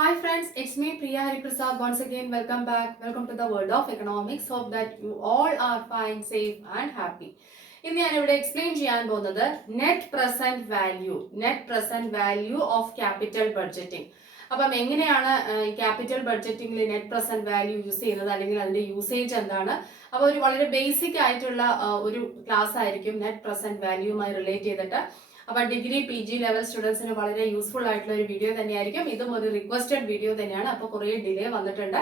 Hi friends, it's me Priya Hariprasad. Once again, welcome back. Welcome to the world of economics. Hope that you all are fine, safe and happy. ഇന്ന് ഞാനിവിടെ explain ചെയ്യാൻ പോകുന്നത് net present value of capital budgeting. അപ്പം എങ്ങനെയാണ് ഈ capital ബഡ്ജറ്റിംഗിൽ net present value use ചെയ്യുന്നത്, അല്ലെങ്കിൽ അതിന്റെ യൂസേജ് എന്താണ്? അപ്പോൾ ഒരു വളരെ ബേസിക് ആയിട്ടുള്ള ഒരു ക്ലാസ് ആയിരിക്കും നെറ്റ് പ്രസന്റ് വാല്യൂമായി റിലേറ്റ് ചെയ്തിട്ട്. അപ്പോൾ ഡിഗ്രി PG ലെവൽ സ്റ്റുഡൻസിന് വളരെ യൂസ്ഫുൾ ആയിട്ടുള്ള ഒരു വീഡിയോ തന്നെയായിരിക്കും. ഇതും ഒരു റിക്വസ്റ്റഡ് വീഡിയോ തന്നെയാണ്. അപ്പോൾ കുറേ ഡിലേ വന്നിട്ടുണ്ട്.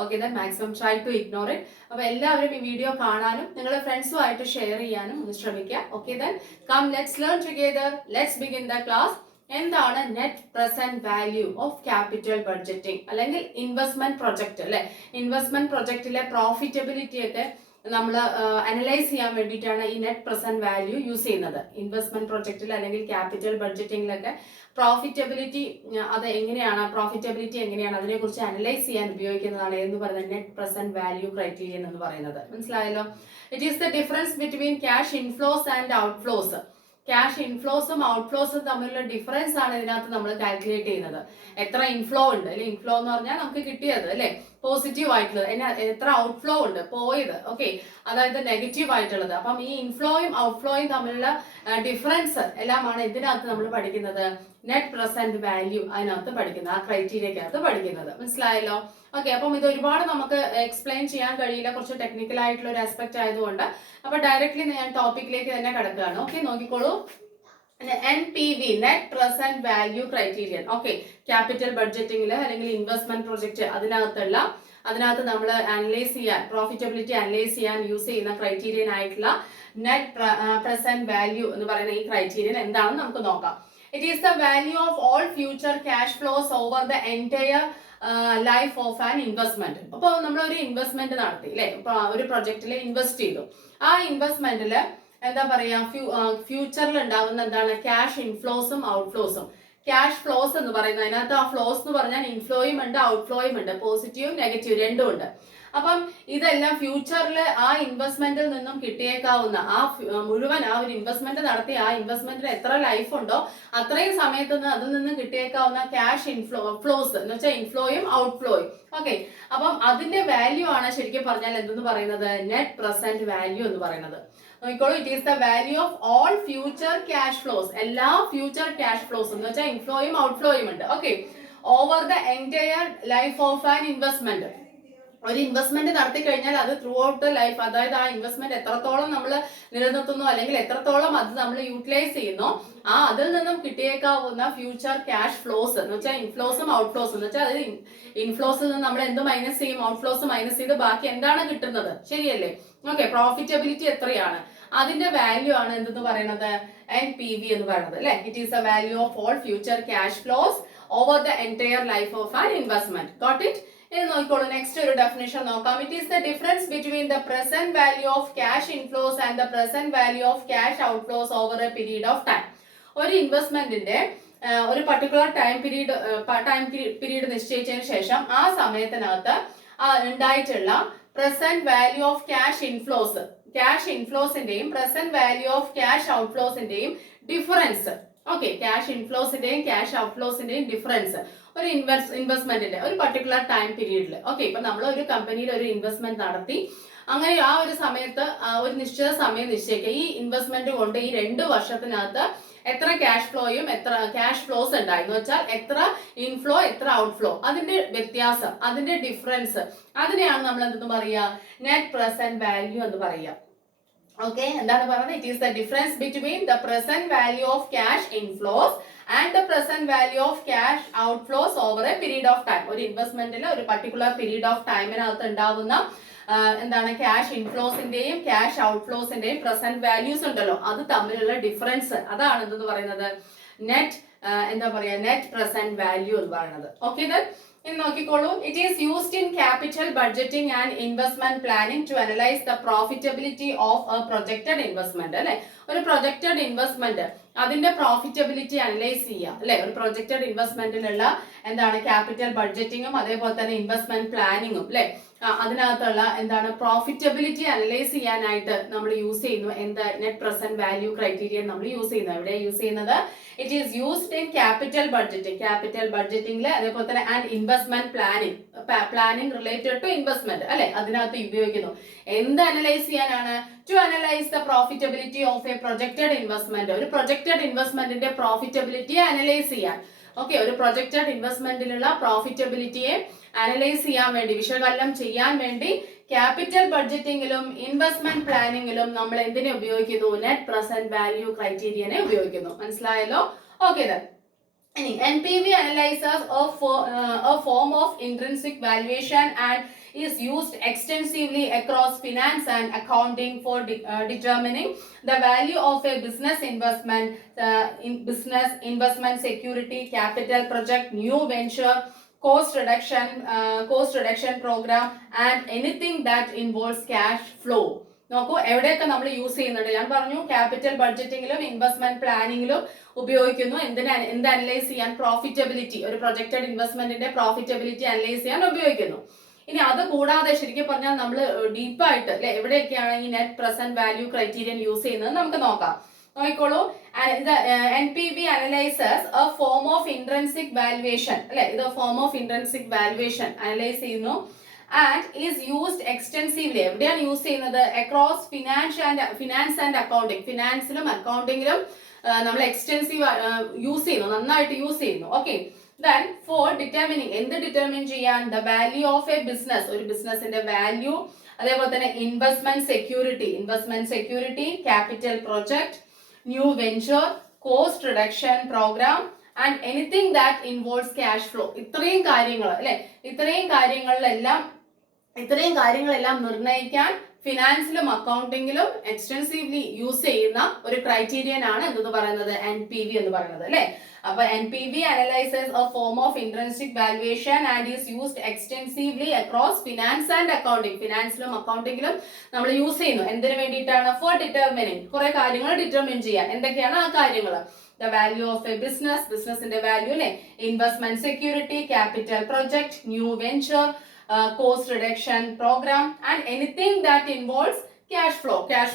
Okay, then maximum try to ignore it. അപ്പോൾ എല്ലാവരും ഈ വീഡിയോ കാണാനും നിങ്ങളുടെ ഫ്രണ്ട്സുമായിട്ട് ഷെയർ ചെയ്യാനും ഒന്ന് ശ്രമിക്കുക. Okay, then come let's learn together. Let's begin the class. എന്താണ് net present value of capital budgeting അല്ലെങ്കിൽ ഇൻവെസ്റ്റ്മെന്റ് പ്രൊജക്ട് അല്ലെ? ഇൻവെസ്റ്റ്മെന്റ് പ്രൊജക്റ്റിലെ പ്രോഫിറ്റബിലിറ്റി ഒക്കെ നമ്മൾ അനലൈസ് ചെയ്യാൻ വേണ്ടിയിട്ടാണ് ഈ നെറ്റ് പ്രസന്റ് വാല്യൂ യൂസ് ചെയ്യുന്നത്. ഇൻവെസ്റ്റ്മെന്റ് പ്രൊജക്റ്റിൽ അല്ലെങ്കിൽ ക്യാപിറ്റൽ ബഡ്ജറ്റിംഗിലൊക്കെ പ്രോഫിറ്റബിലിറ്റി എങ്ങനെയാണ് അതിനെക്കുറിച്ച് അനലൈസ് ചെയ്യാൻ ഉപയോഗിക്കുന്നതാണ് എന്ന് പറയുന്നത് നെറ്റ് പ്രസന്റ് വാല്യൂ ക്രൈറ്റീരിയൻ എന്ന് പറയുന്നത്. മനസ്സിലായല്ലോ? It is the difference between cash inflows and outflows. Cash ഇൻഫ്ലോസും ഔട്ട്ഫ്ലോസും തമ്മിലുള്ള ഡിഫറൻസ് ആണ് ഇതിനകത്ത് നമ്മൾ കാൽക്കുലേറ്റ് ചെയ്യുന്നത്. എത്ര ഇൻഫ്ലോ ഉണ്ട്, അല്ലെ? ഇൻഫ്ലോ എന്ന് പറഞ്ഞാൽ നമുക്ക് കിട്ടിയത് അല്ലെ പോസിറ്റീവ് ആയിട്ടുള്ളത്, എത്ര ഔട്ട്ഫ്ലോ ഉണ്ട് പോയത്, ഓക്കെ, അതായത് നെഗറ്റീവ് ആയിട്ടുള്ളത്. അപ്പം ഈ ഇൻഫ്ലോയും ഔട്ട്ഫ്ലോയും തമ്മിലുള്ള ഡിഫറൻസ് എല്ലാമാണ് ഇതിനകത്ത് നമ്മൾ പഠിക്കുന്നത് നെറ്റ് പ്രസന്റ് വാല്യൂ അതിനകത്ത് പഠിക്കുന്നത്, ആ ക്രൈറ്റീരിയക്കകത്ത് പഠിക്കുന്നത്. മനസ്സിലായല്ലോ? ഓക്കെ, അപ്പം ഇത് ഒരുപാട് നമുക്ക് എക്സ്പ്ലെയിൻ ചെയ്യാൻ കഴിയില്ല, കുറച്ച് ടെക്നിക്കൽ ആയിട്ടുള്ള ഒരു ആസ്പെക്ട് ആയതുകൊണ്ട്. അപ്പൊ ഡയറക്ട്ലി ഞാൻ ടോപ്പിക്കിലേക്ക് തന്നെ കിടക്കുകയാണ്. ഓക്കെ, നോക്കിക്കോളൂ. NPV net present value criterion. Okay, capital ബഡ്ജറ്റിംഗിൽ അല്ലെങ്കിൽ ഇൻവെസ്റ്റ്മെന്റ് പ്രൊജക്ട് അതിനകത്ത് നമ്മൾ അനലൈസ് ചെയ്യാൻ, പ്രോഫിറ്റബിലിറ്റി അനലൈസ് ചെയ്യാൻ യൂസ് ചെയ്യുന്ന ക്രൈറ്റീരിയൻ ആയിട്ടുള്ള നെറ്റ് പ്രസന്റ് വാല്യൂ എന്ന് പറയുന്ന ഈ ക്രൈറ്റീരിയൻ എന്താണെന്ന് നമുക്ക് നോക്കാം. It is the value of all future cash flows over the entire life of an investment. അപ്പോൾ നമ്മൾ ഒരു ഇൻവെസ്റ്റ്മെന്റ് നടത്തി അല്ലെ, ഇപ്പൊ ഒരു പ്രൊജക്റ്റിൽ ഇൻവെസ്റ്റ് ചെയ്തു. ആ ഇൻവെസ്റ്റ്മെന്റില് എന്താ പറയാ, ഫ്യൂച്ചറിൽ ഉണ്ടാകുന്ന എന്താണ് ക്യാഷ് ഇൻഫ്ലോസും ഔട്ട്ഫ്ലോസും. ക്യാഷ് ഫ്ലോസ് എന്ന് പറയുന്നത് അതിനകത്ത് ആ ഫ്ലോസ് എന്ന് പറഞ്ഞാൽ ഇൻഫ്ലോയും ഉണ്ട് ഔട്ട്ഫ്ലോയും ഉണ്ട്, പോസിറ്റീവും നെഗറ്റീവും രണ്ടും ഉണ്ട്. അപ്പം ഇതെല്ലാം ഫ്യൂച്ചറിൽ ആ ഇൻവെസ്റ്റ്മെന്റിൽ നിന്നും കിട്ടിയേക്കാവുന്ന മുഴുവൻ ആ ഒരു ഇൻവെസ്റ്റ്മെന്റ് നടത്തി ആ ഇൻവെസ്റ്റ്മെന്റിന് എത്ര ലൈഫ് ഉണ്ടോ അത്രയും സമയത്ത് അതിൽ നിന്ന് കിട്ടിയേക്കാവുന്ന ക്യാഷ് ഫ്ലോസ് എന്ന് വെച്ചാൽ ഇൻഫ്ലോയും ഔട്ട്ഫ്ലോയും. ഓക്കെ, അപ്പം അതിന്റെ വാല്യൂ ആണ് ശരിക്കും പറഞ്ഞാൽ എന്തെന്ന് പറയുന്നത് നെറ്റ് പ്രസന്റ് വാല്യൂ എന്ന് പറയുന്നത്. നോക്കിക്കോളൂ, it is the value of all future cash flows. എല്ലാ ഫ്യൂച്ചർ ക്യാഷ് ഫ്ലോസ് എന്ന് വെച്ചാൽ ഇൻഫ്ലോയും ഔട്ട്ഫ്ലോയും ഉണ്ട്. Okay, over the entire life of an investment. ഒരു ഇൻവെസ്റ്റ്മെന്റ് നടത്തി കഴിഞ്ഞാൽ അത് ത്രൂ ഔട്ട് ദ ലൈഫ്, അതായത് ആ ഇൻവെസ്റ്റ്മെന്റ് എത്രത്തോളം നമ്മൾ നിലനിർത്തുന്നു അല്ലെങ്കിൽ എത്രത്തോളം അത് നമ്മൾ യൂട്ടിലൈസ് ചെയ്യുന്നു, അതിൽ നിന്നും കിട്ടിയേക്കാവുന്ന ഫ്യൂച്ചർ ക്യാഷ് ഫ്ലോസ് എന്ന് വെച്ചാൽ ഇൻഫ്ലോസും ഔട്ട്ഫ്ലോസും എന്ന് വെച്ചാൽ അത് ഇൻഫ്ലോസിൽ നിന്ന് നമ്മൾ എന്ത് മൈനസ് ചെയ്യും, ഔട്ട്ഫ്ലോസ് മൈനസ് ചെയ്ത് ബാക്കി എന്താണ് കിട്ടുന്നത്, ശരിയല്ലേ? ഓക്കെ, പ്രോഫിറ്റബിലിറ്റി എത്രയാണ് അതിന്റെ വാല്യൂ ആണ് എന്തെന്ന് പറയുന്നത് NPV എന്ന് പറയുന്നത് അല്ലെ. It is the value of all future cash flows over the entire life of an investment. Got it? ഇനി നോക്കിക്കോളൂ, നെക്സ്റ്റ് ഒരു ഡെഫിനിഷൻ നോക്കാം. It is the difference between the present value of cash inflows and the present value of cash outflows over a period of time. ഒരു ഇൻവെസ്റ്റ്മെന്റിന്റെ ഒരു particular time period നിശ്ചയിച്ചതിന് ശേഷം ആ സമയത്തിനകത്ത് ഉണ്ടായിട്ടുള്ള പ്രസന്റ് വാല്യൂ ഓഫ് ക്യാഷ് ഇൻഫ്ലോസിന്റെയും present value of cash ഔട്ട്ഫ്ലോസിന്റെയും difference. Okay, cash ഇൻഫ്ലോസിന്റെയും ക്യാഷ് ഔട്ട്ഫ്ലോസിന്റെയും ഡിഫറൻസ് ഒരു ഇൻവെസ്റ്റ്മെന്റിന്റെ ഒരു പർട്ടിക്കുലർ ടൈം പീരീഡിൽ. ഓക്കെ, ഇപ്പൊ നമ്മൾ ഒരു കമ്പനിയിൽ ഒരു ഇൻവെസ്റ്റ്മെന്റ് നടത്തി, അങ്ങനെ ആ ഒരു സമയത്ത് ഒരു നിശ്ചിത സമയം നിശ്ചയിക്കുക. ഈ ഇൻവെസ്റ്റ്മെന്റ് കൊണ്ട് ഈ 2 വർഷത്തിനകത്ത് എത്ര ക്യാഷ് ഫ്ലോയും എത്ര ക്യാഷ് ഫ്ലോസ് ഉണ്ടായി എന്ന് വെച്ചാൽ എത്ര ഇൻഫ്ലോ എത്ര ഔട്ട്ഫ്ലോ, അതിന്റെ വ്യത്യാസം, അതിന്റെ ഡിഫറൻസ്, അതിനെയാണ് നമ്മൾ എന്തെന്ന് പറയുക നെറ്റ് പ്രസന്റ് വാല്യൂ എന്ന് പറയുക. ഓക്കെ, എന്താണ് പറയുന്നത്? It is the difference between the present value of cash inflows and the present value of cash outflows over a period of time. ഒരു ഇൻവെസ്റ്റ്മെന്റിൽ ഒരു പർട്ടിക്കുലർ പീരീഡ് ഓഫ് ടൈമിനകത്ത് ഉണ്ടാകുന്ന എന്താണ് ക്യാഷ് ഇൻഫ്ലോസിന്റെയും cash ഔട്ട്ഫ്ലോസിന്റെയും present values ഉണ്ടല്ലോ, അത് തമ്മിലുള്ള ഡിഫറൻസ്, അതാണ് എന്തെന്ന് പറയുന്നത് നെറ്റ് പ്രസന്റ് വാല്യൂ എന്ന് പറയുന്നത്. ഓക്കെ, ഇനി നോക്കിക്കോളൂ. It is used in capital budgeting and investment planning to analyse the profitability of a projected investment അല്ലെ. ഒരു പ്രൊജക്റ്റഡ് ഇൻവെസ്റ്റ്മെന്റ് അതിന്റെ പ്രോഫിറ്റബിലിറ്റി അനലൈസ് ചെയ്യുക അല്ലെ. ഒരു പ്രൊജക്റ്റഡ് ഇൻവെസ്റ്റ്മെന്റിനുള്ള എന്താണ് ക്യാപിറ്റൽ ബഡ്ജറ്റിംഗും അതേപോലെ തന്നെ ഇൻവെസ്റ്റ്മെന്റ് പ്ലാനിങ്ങും അല്ലെ. അതിനകത്തുള്ള എന്താണ് പ്രോഫിറ്റബിലിറ്റി അനലൈസ് ചെയ്യാനായിട്ട് നമ്മൾ യൂസ് ചെയ്യുന്നു എന്താ നെറ്റ് പ്രസന്റ് വാല്യൂ ക്രൈറ്റീരിയ നമ്മൾ യൂസ് ചെയ്യുന്നത്. എവിടെ യൂസ് ചെയ്യുന്നത്? It is used in capital ബഡ്ജറ്റിംഗിൽ അതേപോലെ തന്നെ and investment planning related to investment അല്ലെ, അതിനകത്ത് ഉപയോഗിക്കുന്നു. എന്ത് അനലൈസ് ചെയ്യാനാണ്? To analyse the profitability of a projected investment. ഒരു പ്രൊജക്റ്റഡ് ഇൻവെസ്റ്റ്മെന്റിന്റെ പ്രോഫിറ്റബിലിറ്റി അനലൈസ് ചെയ്യാൻ. ഓക്കെ, ഒരു പ്രൊജക്റ്റഡ് ഇൻവെസ്റ്റ്മെന്റിലുള്ള പ്രോഫിറ്റബിലിറ്റിയെ അനലൈസ് ചെയ്യാൻ വേണ്ടി, വിശകലനം ചെയ്യാൻ വേണ്ടി ക്യാപിറ്റൽ ബഡ്ജറ്റിംഗിലും ഇൻവെസ്റ്റ്മെന്റ് പ്ലാനിങ്ങിലും നമ്മൾ എന്തിനെ ഉപയോഗിക്കുന്നു? നെറ്റ് പ്രസന്റ് വാല്യൂ ക്രൈറ്റീരിയനെ ഉപയോഗിക്കുന്നു. മനസ്സിലായല്ലോ? ഓക്കെ, ഇനി NPV analyzes a form of intrinsic valuation and is used extensively across finance and accounting for determining the value of a business investment security, capital project, new venture, cost reduction program and anything that involves cash flow. നോക്കൂ, എവിടെയൊക്കെ നമ്മൾ use ചെയ്യുന്നുണ്ട്. ഞാൻ പറഞ്ഞു capital ബഡ്ജറ്റിംഗിലും investment പ്ലാനിങ്ങിലും ഉപയോഗിക്കുന്നു. എന്ത് analyse ചെയ്യാൻ? Profitability. ഒരു പ്രൊജക്റ്റഡ് ഇൻവെസ്റ്റ്മെന്റിന്റെ പ്രോഫിറ്റബിലിറ്റി അനലൈസ് ചെയ്യാൻ ഉപയോഗിക്കുന്നു. ഇനി അത് കൂടാതെ ശരിക്കും പറഞ്ഞാൽ നമ്മൾ ഡീപ്പായിട്ട് അല്ലെ എവിടെയൊക്കെയാണ് ഈ net present value criterion use ചെയ്യുന്നത് നമുക്ക് നോക്കാം. നോക്കിക്കോളൂ. NPV analyzes a form of intrinsic valuation അല്ലെ, ഇത് form of intrinsic valuation analyse ചെയ്യുന്നു. And is used extensively. എവിടെയാണ് യൂസ് ചെയ്യുന്നത്? Across finance and accounting. ഫിനാൻസിലും അക്കൗണ്ടിങ്ങിലും നമ്മൾ എക്സ്റ്റെൻസീവ് യൂസ് ചെയ്യുന്നു, നന്നായിട്ട് യൂസ് ചെയ്യുന്നു. Okay, then for determining. എന്ത് ഡിറ്റർമിൻ ചെയ്യാൻ? The value of a business. ഒരു ബിസിനസിന്റെ വാല്യൂ. അതേപോലെ തന്നെ investment security, capital project, new venture, cost reduction programme and anything that involves cash flow. ഇത്രയും കാര്യങ്ങൾ അല്ലെ, ഇത്രയും കാര്യങ്ങളെല്ലാം നിർണ്ണയിക്കാൻ ഫിനാൻസിലും അക്കൗണ്ടിങ്ങിലും എക്സ്റ്റെൻസീവ്ലി യൂസ് ചെയ്യുന്ന ഒരു ക്രൈറ്റീരിയൻ ആണ് എന്തെന്ന് പറയുന്നത്? NPV എന്ന് പറയുന്നത് അല്ലെ. അപ്പൊ NPV analyzes a form of intrinsic valuation and is used extensively across finance and accounting. ഫിനാൻസിലും അക്കൗണ്ടിങ്ങിലും നമ്മൾ യൂസ് ചെയ്യുന്നു. എന്തിനു വേണ്ടിയിട്ടാണ്? For determining. കുറെ കാര്യങ്ങൾ ഡിറ്റർമിൻ ചെയ്യാൻ. എന്തൊക്കെയാണ് ആ കാര്യങ്ങൾ? ദ വാല്യൂ ഓഫ് എ ബിസിനസിന്റെ വാല്യൂ അല്ലെ, investment security, capital project, new venture, cost reduction programme and anything that involves cash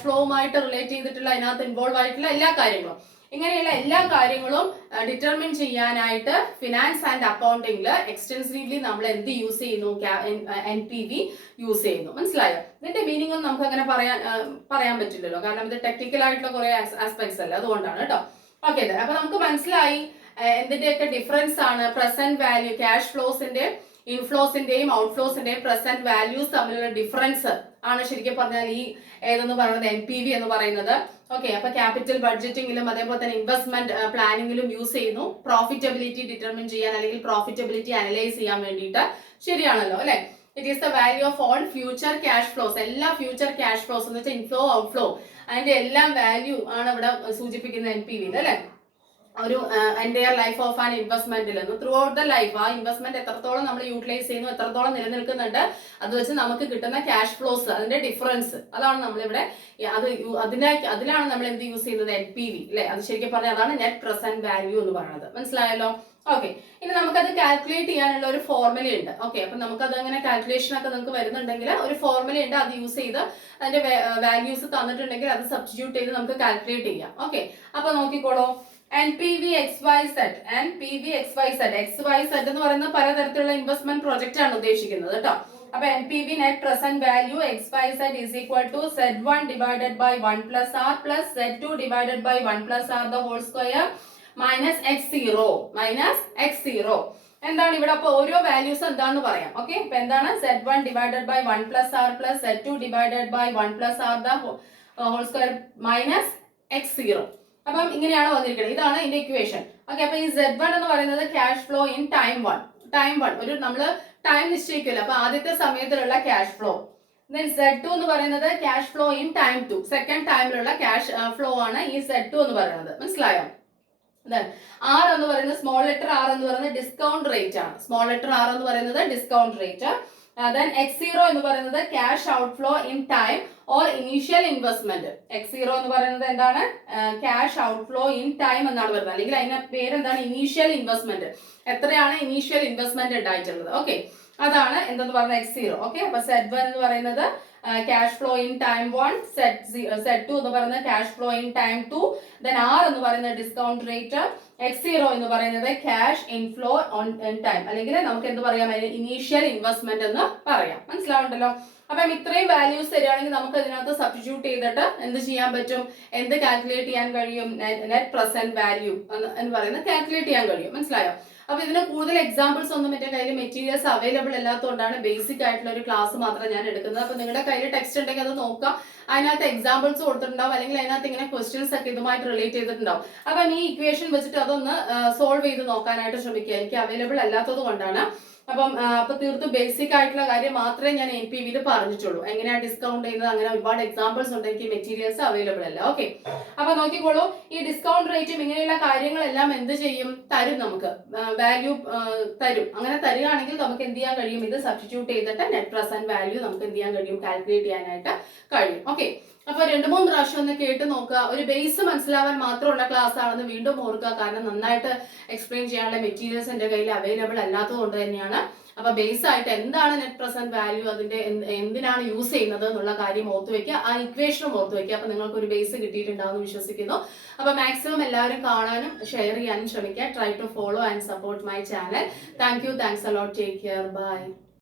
ഫ്ലോവുമായിട്ട് റിലേറ്റ് ചെയ്തിട്ടുള്ള അതിനകത്ത് ഇൻവോൾവ് ആയിട്ടുള്ള എല്ലാ കാര്യങ്ങളും. ഇങ്ങനെയുള്ള എല്ലാ കാര്യങ്ങളും ഡിറ്റർമിൻ ചെയ്യാനായിട്ട് ഫിനാൻസ് ആൻഡ് അക്കൗണ്ടിങ്ങിൽ എക്സ്റ്റെൻസീവ്ലി നമ്മൾ എന്ത് യൂസ് ചെയ്യുന്നു? NPV യൂസ് ചെയ്യുന്നു. മനസ്സിലായോ? ഇതിന്റെ മീനിങ് ഒന്നും നമുക്ക് അങ്ങനെ പറയാൻ പറ്റില്ലല്ലോ, കാരണം ഇത് ടെക്നിക്കൽ ആയിട്ടുള്ള കുറെ ആസ്പെക്ട്സ് അല്ല, അതുകൊണ്ടാണ് കേട്ടോ. ഓക്കെ, അപ്പൊ നമുക്ക് മനസ്സിലായി എന്തിന്റെയൊക്കെ ഡിഫറൻസ് ആണ് പ്രസന്റ് വാല്യൂ, ക്യാഷ് ഫ്ലോസിന്റെ ഇൻഫ്ലോസിന്റെയും ഔട്ട്ഫ്ലോസിന്റെയും പ്രസന്റ് വാല്യൂസ് തമ്മിലുള്ള ഡിഫറൻസ് ആണ് ശരിക്കും പറഞ്ഞാൽ ഈ ഏതെന്ന് പറയുന്നത് NPV എന്ന് പറയുന്നത്. ഓക്കെ, അപ്പൊ ക്യാപിറ്റൽ ബഡ്ജറ്റിംഗിലും അതേപോലെ തന്നെ ഇൻവെസ്റ്റ്മെന്റ് പ്ലാനിങ്ങിലും യൂസ് ചെയ്യുന്നു പ്രോഫിറ്റബിലിറ്റി ഡിറ്റർമിൻ ചെയ്യാൻ അല്ലെങ്കിൽ പ്രോഫിറ്റബിലിറ്റി അനലൈസ് ചെയ്യാൻ വേണ്ടിയിട്ട്. ശരിയാണല്ലോ അല്ലെ? It is the value of all future cash flows. എല്ലാ ഫ്യൂച്ചർ ക്യാഷ് ഫ്ലോസ് എന്ന് വെച്ചാൽ ഇൻഫ്ലോ ഔട്ട്ഫ്ലോ അതിന്റെ എല്ലാം വാല്യൂ ആണ് ഇവിടെ സൂചിപ്പിക്കുന്നത് NPV അല്ലെ. ഒരു എൻ്റയർ ലൈഫ് ഓഫ് ആൻ ഇൻവെസ്റ്റ്മെന്റിൽ ത്രൂ ഔട്ട് ദ ലൈഫ് ആ ഇൻവെസ്റ്റ്മെന്റ് എത്രത്തോളം നമ്മൾ യൂട്ടിലൈസ് ചെയ്യുന്നു, എത്രത്തോളം നിലനിൽക്കുന്നുണ്ട്, അത് വെച്ച് നമുക്ക് കിട്ടുന്ന ക്യാഷ് ഫ്ലോസ്, അതിന്റെ ഡിഫറൻസ്, അതാണ് നമ്മളിവിടെ അതിലാണ് നമ്മൾ എന്ത് യൂസ് ചെയ്യുന്നത്? NPV അല്ലെ. അത് ശരിക്കും പറഞ്ഞാൽ അതാണ് നെറ്റ് പ്രസന്റ് വാല്യൂ എന്ന് പറയുന്നത്. മനസ്സിലായല്ലോ? ഓക്കെ, ഇനി നമുക്കത് കാൽക്കുലേറ്റ് ചെയ്യാനുള്ള ഒരു ഫോർമുല ഉണ്ട്. ഓക്കെ, അപ്പൊ നമുക്കത് അങ്ങനെ കാൽക്കുലേഷൻ ഒക്കെ നിങ്ങൾക്ക് വരുന്നുണ്ടെങ്കിൽ ഒരു ഫോർമുല ഉണ്ട്, അത് യൂസ് ചെയ്ത് അതിന്റെ വാല്യൂസ് തന്നിട്ടുണ്ടെങ്കിൽ അത് സബ്സ്റ്റിറ്റ്യൂട്ട് ചെയ്ത് നമുക്ക് കാൽക്കുലേറ്റ് ചെയ്യാം. ഓക്കെ, അപ്പൊ നോക്കിക്കോളൂ. NPV XYZ എന്ന് പറയുന്ന പലതരത്തിലുള്ള ഇൻവെസ്റ്റ്മെന്റ് പ്രോജക്റ്റ് ആണ് ഉദ്ദേശിക്കുന്നത് കേട്ടോ. അപ്പൊ NPV net present value XYZ is equal to Z1 divided by 1 plus R plus Z2 divided by 1 plus R the whole square minus X0. എന്താണ് ഇവിടെ? അപ്പൊ ഓരോ വാല്യൂസ് എന്താണെന്ന് പറയാം. ഓക്കെ, അപ്പൊ എന്താണ്? Z1 divided by 1 plus R plus Z2 divided by 1 plus R the whole square minus X0. അപ്പം ഇങ്ങനെയാണ് വന്നിരിക്കുന്നത്. ഇതാണ് ഇതിന്റെ ഇക്വേഷൻ. ഓക്കെ, അപ്പൊ ഈ Z1 എന്ന് പറയുന്നത് cash flow in time one. ഒരു നമ്മള് ടൈം നിശ്ചയിക്കില്ല, അപ്പൊ ആദ്യത്തെ സമയത്തിലുള്ള ക്യാഷ് ഫ്ലോ. Z2 എന്ന് പറയുന്നത് cash flow in time 2, second ടൈമിലുള്ള ക്യാഷ് ഫ്ലോ ആണ് ഈ Z2 എന്ന് പറയുന്നത്. മനസ്സിലായോ? R എന്ന് പറയുന്നത് സ്മോൾ ലെറ്റർ R എന്ന് പറയുന്നത് ഡിസ്കൗണ്ട് റേറ്റ് ആണ്. Discount rate. Then X0 എന്ന് പറയുന്നത് cash outflow in time or initial investment. X0 എന്ന് പറയുന്നത് എന്താണ്? ക്യാഷ് ഔട്ട്ഫ്ലോ ഇൻ ടൈം എന്നാണ് പറയുന്നത്, അല്ലെങ്കിൽ അതിന്റെ പേര് എന്താണ്? Initial investment. എത്രയാണ് ഇനീഷ്യൽ ഇൻവെസ്റ്റ്മെന്റ് ഉണ്ടായിട്ടുള്ളത്? ഓക്കെ, അതാണ് എന്തെന്ന് പറഞ്ഞ X0. ഓക്കെ, അപ്പൊ Z1 എന്ന് പറയുന്നത് cash flow in time 1, Z2 എന്ന് പറയുന്നത് cash flow in time 2, then R എന്ന് പറയുന്നത് ഡിസ്കൗണ്ട് റേറ്റ്, X0 എന്ന് പറയുന്നത് ക്യാഷ് ഇൻഫ്ലോ ഓൺ ടൈം, അല്ലെങ്കിൽ നമുക്ക് എന്ത് പറയാം, ഇനീഷ്യൽ ഇൻവെസ്റ്റ്മെന്റ് എന്ന് പറയാം. മനസ്സിലാവുണ്ടല്ലോ. അപ്പം ഇത്രയും വാല്യൂസ് തരികയാണെങ്കിൽ നമുക്ക് ഇതിനകത്ത് സബ്സ്റ്റിറ്റ്യൂട്ട് ചെയ്തിട്ട് എന്ത് ചെയ്യാൻ പറ്റും, എന്ത് കാൽക്കുലേറ്റ് ചെയ്യാൻ കഴിയും, നെറ്റ് പ്രസന്റ് വാല്യൂ എന്ന് പറയുന്നത് കാൽക്കുലേറ്റ് ചെയ്യാൻ കഴിയും. മനസ്സിലായോ? അപ്പൊ ഇതിന് കൂടുതൽ എക്സാമ്പിൾസ് ഒന്നും എന്റെ കയ്യിൽ മെറ്റീരിയൽസ് അവൈലബിൾ അല്ലാത്തതുകൊണ്ടാണ് ബേസിക് ആയിട്ടുള്ള ഒരു ക്ലാസ് മാത്രം ഞാൻ എടുക്കുന്നത്. അപ്പൊ നിങ്ങളുടെ കയ്യിൽ ടെക്സ്റ്റ് ഉണ്ടെങ്കിൽ അത് നോക്കാം, അതിനകത്ത് എക്സാമ്പിൾസ് കൊടുത്തിട്ടുണ്ടാവും, അല്ലെങ്കിൽ അതിനകത്ത് ഇങ്ങനെ ക്വസ്റ്റ്യൻസ് ഒക്കെ ഇതുമായിട്ട് റിലേറ്റ് ചെയ്തിട്ടുണ്ടാവും. അപ്പം ഈ ഇക്വേഷൻ വെച്ചിട്ട് അതൊന്ന് സോൾവ് ചെയ്ത് നോക്കാനായിട്ട് ശ്രമിക്കുക. എനിക്ക് അവൈലബിൾ അല്ലാത്തത് കൊണ്ടാണ്. അപ്പൊ തീർത്തും ബേസിക് ആയിട്ടുള്ള കാര്യം മാത്രമേ ഞാൻ NPV പറഞ്ഞിട്ടുള്ളൂ. എങ്ങനെയാ ഡിസ്കൗണ്ട് ചെയ്യുന്നത്, അങ്ങനെ ഒരുപാട് എക്സാമ്പിൾസ് ഉണ്ട്, എനിക്ക് മെറ്റീരിയൽസ് അവൈലബിൾ അല്ല. ഓക്കെ, അപ്പൊ നോക്കിക്കോളൂ, ഈ ഡിസ്കൗണ്ട് റേറ്റും ഇങ്ങനെയുള്ള കാര്യങ്ങളെല്ലാം എന്ത് ചെയ്യും, തരും, നമുക്ക് വാല്യൂ തരും. അങ്ങനെ തരികയാണെങ്കിൽ നമുക്ക് എന്ത് ചെയ്യാൻ കഴിയും, ഇത് സബ്സ്റ്റിറ്റ്യൂട്ട് ചെയ്തിട്ട് നെറ്റ് പ്രസന്റ് വാല്യൂ നമുക്ക് എന്ത് ചെയ്യാൻ കഴിയും, കാൽക്കുലേറ്റ് ചെയ്യാനായിട്ട് കഴിയും. ഓക്കെ, അപ്പൊ 2-3 പ്രാവശ്യം ഒന്ന് കേട്ട് നോക്കുക. ഒരു ബേസ് മനസ്സിലാവാൻ മാത്രമുള്ള ക്ലാസ് ആണെന്ന് വീണ്ടും ഓർക്കുക. കാരണം നന്നായിട്ട് എക്സ്പ്ലെയിൻ ചെയ്യാനുള്ള മെറ്റീരിയൽസ് എന്റെ കയ്യിൽ അവൈലബിൾ അല്ലാത്തത് കൊണ്ട് തന്നെയാണ്. അപ്പൊ ബേസ് ആയിട്ട് എന്താണ് നെറ്റ് പ്രസന്റ് വാല്യൂ, അതിന്റെ എന്തിനാണ് യൂസ് ചെയ്യുന്നത് എന്നുള്ള കാര്യം ഓർത്തു വെക്കുക, ആ ഇക്വേഷനും ഓർത്തു വെക്കുക. അപ്പൊ നിങ്ങൾക്ക് ഒരു ബേസ് കിട്ടിയിട്ടുണ്ടാവും വിശ്വസിക്കുന്നു. അപ്പൊ മാക്സിമം എല്ലാവരും കാണാനും ഷെയർ ചെയ്യാനും ശ്രമിക്കുക. Try to follow and support my channel. Thank you, thanks a lot, take care, by.